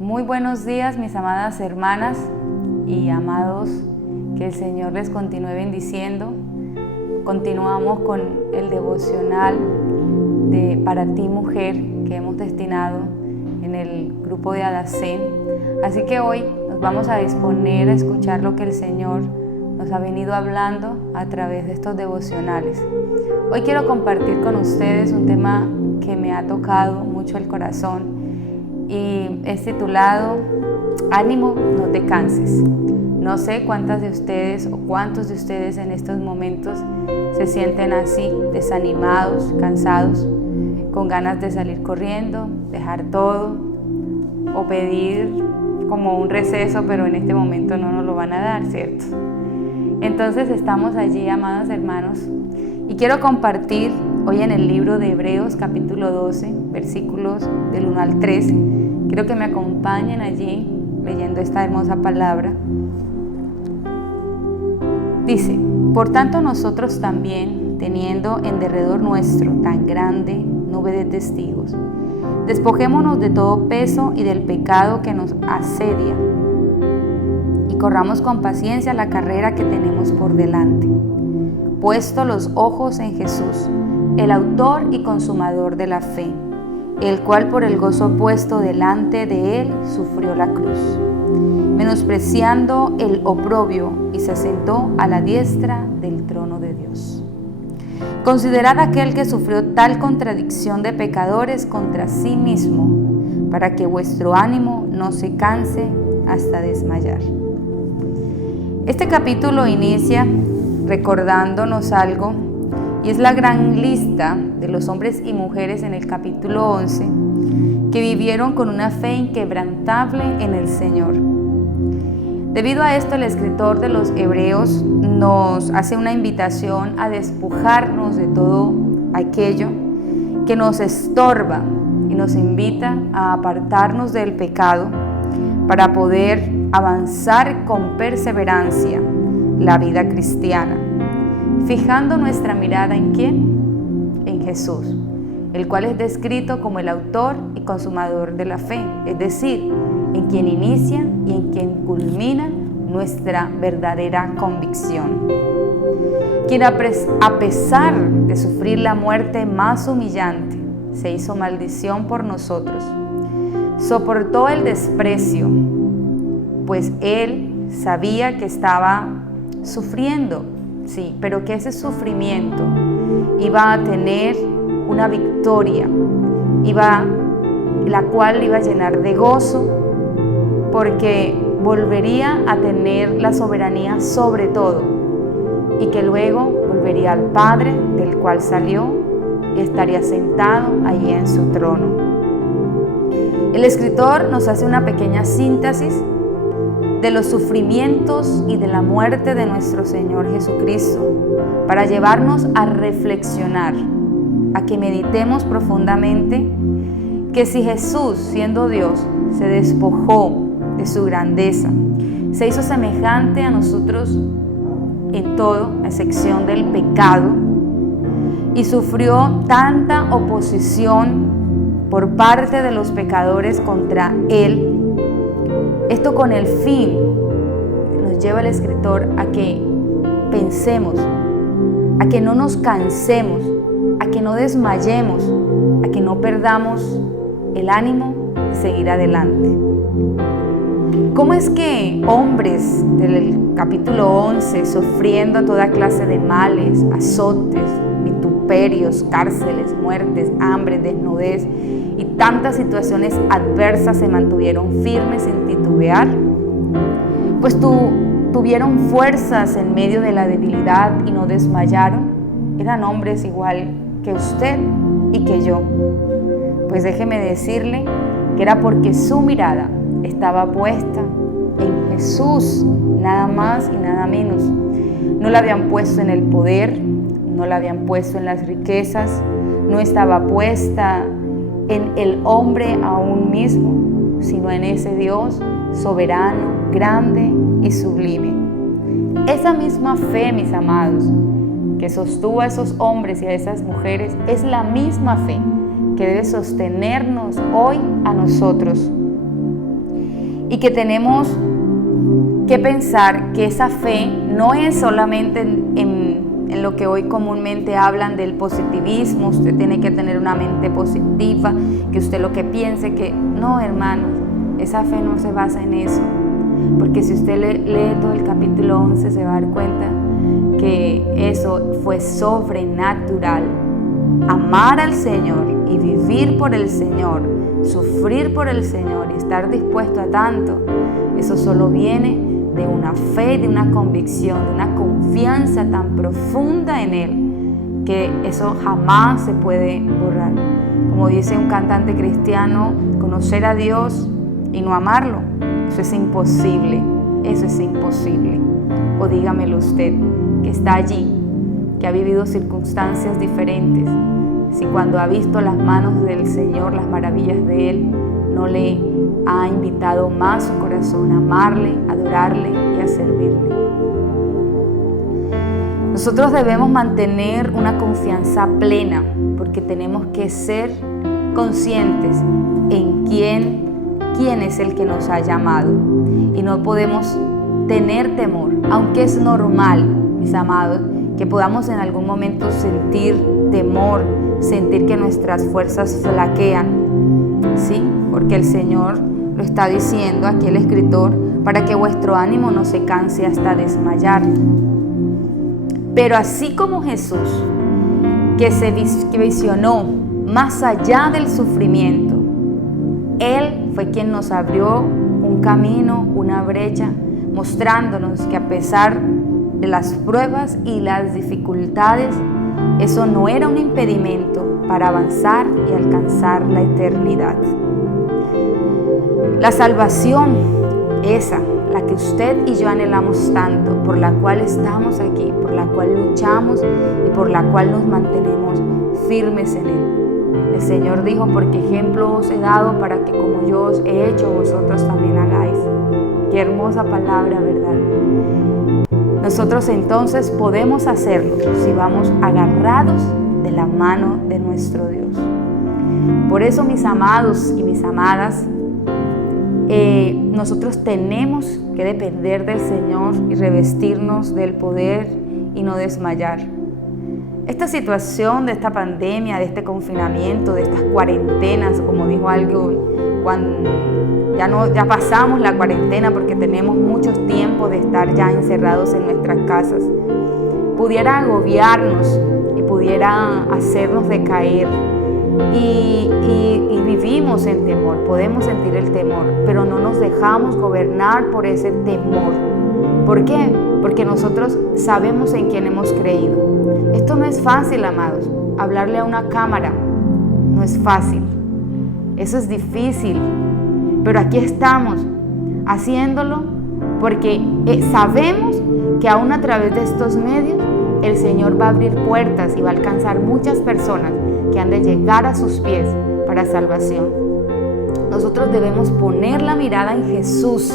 Muy buenos días, mis amadas hermanas y amados, que el Señor les continúe bendiciendo. Continuamos con el devocional de Para ti, mujer, que hemos destinado en el grupo de Adacén. Así que hoy nos vamos a disponer a escuchar lo que el Señor nos ha venido hablando a través de estos devocionales. Hoy quiero compartir con ustedes un tema que me ha tocado mucho el corazón y es titulado Ánimo, no te canses. No sé cuántas de ustedes o cuántos de ustedes en estos momentos se sienten así, desanimados, cansados, con ganas de salir corriendo, dejar todo o pedir como un receso, pero en este momento no nos lo van a dar, ¿cierto? Entonces estamos allí, amados hermanos, y quiero compartir hoy en el libro de Hebreos capítulo 12, versículos del 1 al 3. Quiero que me acompañen allí leyendo esta hermosa palabra. Dice: por tanto nosotros también, teniendo en derredor nuestro tan grande nube de testigos, despojémonos de todo peso y del pecado que nos asedia, y corramos con paciencia la carrera que tenemos por delante, puesto los ojos en Jesús, el autor y consumador de la fe, el cual por el gozo puesto delante de él sufrió la cruz, menospreciando el oprobio, y se sentó a la diestra del trono de Dios. Considerad aquel que sufrió tal contradicción de pecadores contra sí mismo, para que vuestro ánimo no se canse hasta desmayar. Este capítulo inicia recordándonos algo, y es la gran lista de los hombres y mujeres en el capítulo 11 que vivieron con una fe inquebrantable en el Señor. Debido a esto, el escritor de los Hebreos nos hace una invitación a despojarnos de todo aquello que nos estorba y nos invita a apartarnos del pecado para poder avanzar con perseverancia la vida cristiana, fijando nuestra mirada ¿en quién? En Jesús, el cual es descrito como el autor y consumador de la fe, es decir, en quien inicia y en quien culmina nuestra verdadera convicción. Quien a pesar de sufrir la muerte más humillante, se hizo maldición por nosotros, soportó el desprecio, pues él sabía que estaba sufriendo, sí, pero que ese sufrimiento iba a tener una victoria, la cual iba a llenar de gozo, porque volvería a tener la soberanía sobre todo, y que luego volvería al Padre del cual salió y estaría sentado allí en su trono. El escritor nos hace una pequeña síntesis de los sufrimientos y de la muerte de nuestro Señor Jesucristo, para llevarnos a reflexionar, a que meditemos profundamente que si Jesús, siendo Dios, se despojó de su grandeza, se hizo semejante a nosotros en todo, a excepción del pecado, y sufrió tanta oposición por parte de los pecadores contra él. Esto con el fin, nos lleva el escritor a que pensemos, a que no nos cansemos, a que no desmayemos, a que no perdamos el ánimo de seguir adelante. ¿Cómo es que hombres del capítulo 11, sufriendo toda clase de males, azotes, vituperios, cárceles, muertes, hambre, desnudez y tantas situaciones adversas, se mantuvieron firmes sin titubear? Pues tuvieron fuerzas en medio de la debilidad y no desmayaron. Eran hombres igual que usted y que yo. Pues déjeme decirle que era porque su mirada estaba puesta en Jesús, nada más y nada menos. No la habían puesto en el poder, no la habían puesto en las riquezas, no estaba puesta en el hombre aún mismo, sino en ese Dios soberano, grande y sublime. Esa misma fe, mis amados, que sostuvo a esos hombres y a esas mujeres, es la misma fe que debe sostenernos hoy a nosotros. y que tenemos que pensar que esa fe no es solamente en lo que hoy comúnmente hablan del positivismo. Usted tiene que tener una mente positiva, que usted lo que piense, que no, hermanos, esa fe no se basa en eso, porque si usted lee todo el capítulo 11 se va a dar cuenta que eso fue sobrenatural. Amar al Señor y vivir por el Señor, sufrir por el Señor y estar dispuesto a tanto, eso solo viene de una fe, de una convicción, de una confianza tan profunda en Él, que eso jamás se puede borrar. Como dice un cantante cristiano, conocer a Dios y no amarlo, eso es imposible, eso es imposible. O dígamelo usted, que está allí, que ha vivido circunstancias diferentes, si cuando ha visto las manos del Señor, las maravillas de Él, no le ha invitado más su corazón a amarle, a adorarle y a servirle. Nosotros debemos mantener una confianza plena, porque tenemos que ser conscientes en quién es el que nos ha llamado, y no podemos tener temor, aunque es normal, mis amados, que podamos en algún momento sentir temor, sentir que nuestras fuerzas flaquean, ¿sí? Porque el Señor lo está diciendo aquí el escritor, para que vuestro ánimo no se canse hasta desmayar. Pero así como Jesús, que visionó más allá del sufrimiento, Él fue quien nos abrió un camino, una brecha, mostrándonos que a pesar de las pruebas y las dificultades, eso no era un impedimento para avanzar y alcanzar la eternidad. La salvación, esa, la que usted y yo anhelamos tanto, por la cual estamos aquí, por la cual luchamos y por la cual nos mantenemos firmes en Él. El Señor dijo, porque ejemplo os he dado para que como yo os he hecho, vosotros también hagáis. Qué hermosa palabra, ¿verdad? Nosotros entonces podemos hacerlo si vamos agarrados de la mano de nuestro Dios. Por eso, mis amados y mis amadas, nosotros tenemos que depender del Señor y revestirnos del poder y no desmayar. Esta situación de esta pandemia, de este confinamiento, de estas cuarentenas, como dijo algo, cuando ya pasamos la cuarentena porque tenemos muchos tiempos de estar ya encerrados en nuestras casas, pudiera agobiarnos y pudiera hacernos decaer. Y vivimos en temor, podemos sentir el temor, pero no nos dejamos gobernar por ese temor. ¿Por qué? Porque nosotros sabemos en quién hemos creído. Esto no es fácil, amados. Hablarle a una cámara no es fácil. Eso es difícil. Pero aquí estamos haciéndolo porque sabemos que aún a través de estos medios el Señor va a abrir puertas y va a alcanzar muchas personas que han de llegar a sus pies para salvación. Nosotros debemos poner la mirada en Jesús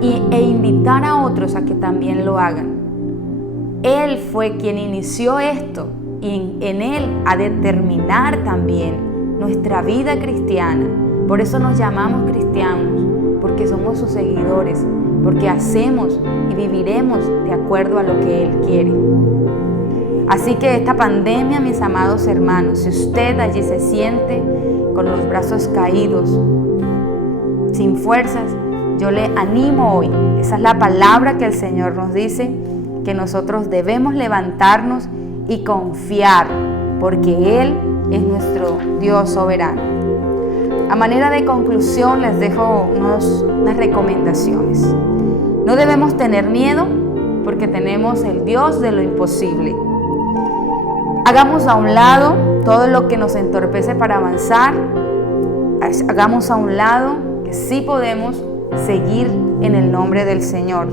e invitar a otros a que también lo hagan. Él fue quien inició esto y en Él ha de terminar también nuestra vida cristiana. Por eso nos llamamos cristianos, porque somos sus seguidores, porque hacemos y viviremos de acuerdo a lo que Él quiere. Así que esta pandemia, mis amados hermanos, si usted allí se siente con los brazos caídos, sin fuerzas, yo le animo hoy. Esa es la palabra que el Señor nos dice, que nosotros debemos levantarnos y confiar, porque Él es nuestro Dios soberano. A manera de conclusión, les dejo unas recomendaciones. No debemos tener miedo, porque tenemos el Dios de lo imposible. Hagamos a un lado todo lo que nos entorpece para avanzar. Hagamos a un lado que sí podemos seguir en el nombre del Señor.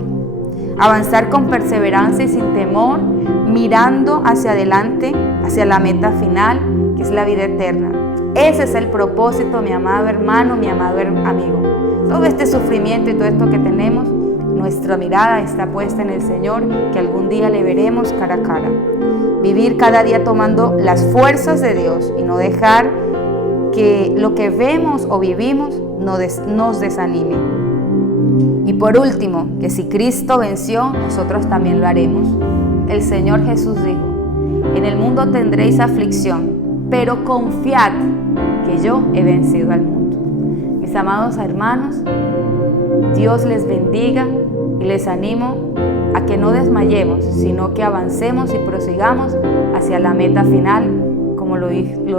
Avanzar con perseverancia y sin temor, mirando hacia adelante, hacia la meta final, que es la vida eterna. Ese es el propósito, mi amado hermano, mi amado amigo. Todo este sufrimiento y todo esto que tenemos, nuestra mirada está puesta en el Señor, que algún día le veremos cara a cara. Vivir cada día tomando las fuerzas de Dios y no dejar que lo que vemos o vivimos nos desanime. Y por último, que si Cristo venció, nosotros también lo haremos. El Señor Jesús dijo: en el mundo tendréis aflicción, pero confiad que yo he vencido al mundo. Mis amados hermanos, Dios les bendiga y les animo a que no desmayemos, sino que avancemos y prosigamos hacia la meta final, como lo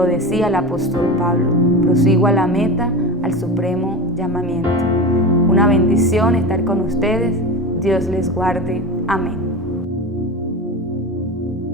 decía el apóstol Pablo. Prosigo a la meta, al supremo llamamiento. Una bendición estar con ustedes. Dios les guarde. Amén.